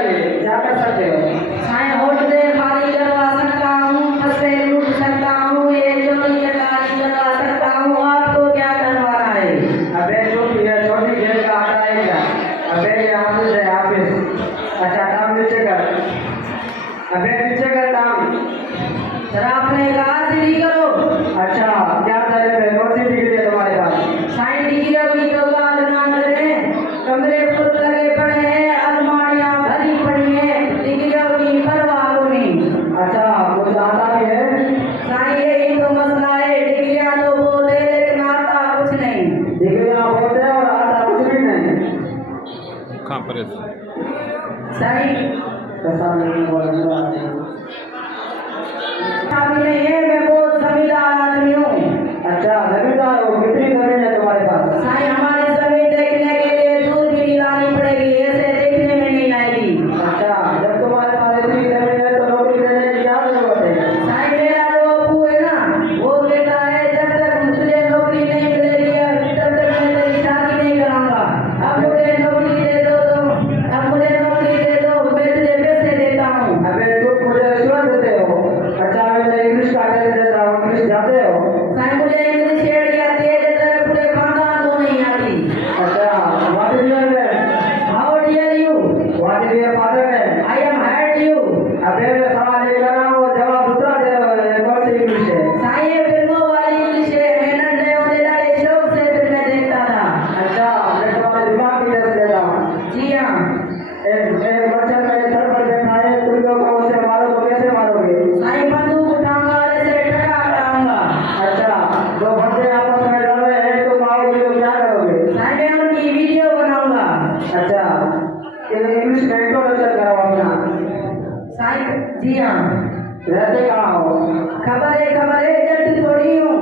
चाहिए, क्या कर सकते हो? साईं होठ दे खाली करवा सकता हूँ, फंसे लूट सकता हूँ, ये चोरी चकारी करवा सकता हूँ, आपको क्या करवाना है? अबे चुप, ये छोटी जेल का आटा है क्या? अबे ये ऑफिस है ऑफिस। अच्छा काम नीचे कर, अबे नीचे कर काम। सर आपने कहा सीधी करो। अच्छा क्या चाहिए? कौन सी डिग्री है तुम्हारे पास? साईं डिग्रियों की तो बात ना करें, कमरे फुल लगे पड़े हैं, अलमारियां भरी पड़ी हैं, डिग्रियों की परवाह को नहीं। अच्छा कुछ आता भी है? साईं यही तो मसला है, डिग्रियां तो बोलते लेकिन आता कुछ नहीं। डिग्रियां बोलते हैं और आता कुछ भी नहीं। कहाँ पर है? साईं कैसा नहीं बोलना अभी नहीं है, मैं बहुत जमींदार आदमी हूँ। अच्छा जमींदार हो, कितनी जमीन है तुम्हारे पास? साईं हमारी जमीन देखने के लिए दूर भी लानी पड़ेगी, ऐसे देखने में नहीं आएगी। अच्छा जब तुम्हारे पास इतनी जमीन है तो नौकरी करने की क्या जरूरत है? साईं मेरा जो अप्पू है ना, वो कहता है जब तक मुझे नौकरी नहीं मिलेगी तब तक मैं तेरी शादी नहीं कराऊंगा। अब मुझे नौकरी दे दो तो अब मुझे नौकरी दे दो, मैं तुझे पैसे देता हूँ। अबे तुम मुझे रिश्वत देते हो? अच्छा मैं तुझे इंग्लिश का टेस्ट देता हूँ, इंग्लिश जानते हो? साईं मुझे इंग्लिश एड़ी आती है, जैसे पूरे खानदान को नहीं आती। अच्छा what is your name? How dare you? What is your father name? I am hard you. अबे मैं सवाल लेकर आ रहा हूँ, जवाब दूसरा दे रहा हूँ, कौन सी इंग्लिश है? साईं ये फिल्मों वाली इंग्लिश है, मैंने नए होने लगे शौक से फिल्में देखता था। अच्छा मैं तुम्हारे दिमाग की टेस्ट देता हूँ। जी हाँ। एक बच्चा मेरे सर पर बैठा है, तुम लोग उसे मारो तो कैसे मारोगे? साईं बंदूक उठाऊंगा और ऐसे टका कराऊंगा। अच्छा दो बंदे आपस में लड़ रहे हैं, तुम आओगे तो क्या करोगे? साईं मैं उनकी वीडियो बनाऊंगा। अच्छा इंग्लिश में इंट्रोडक्शन कराओ अपना। साईं जी हाँ। रहते कहाँ हो? खबर है जल्दी थोड़ी हूँ।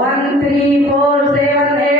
1 3 4 7 8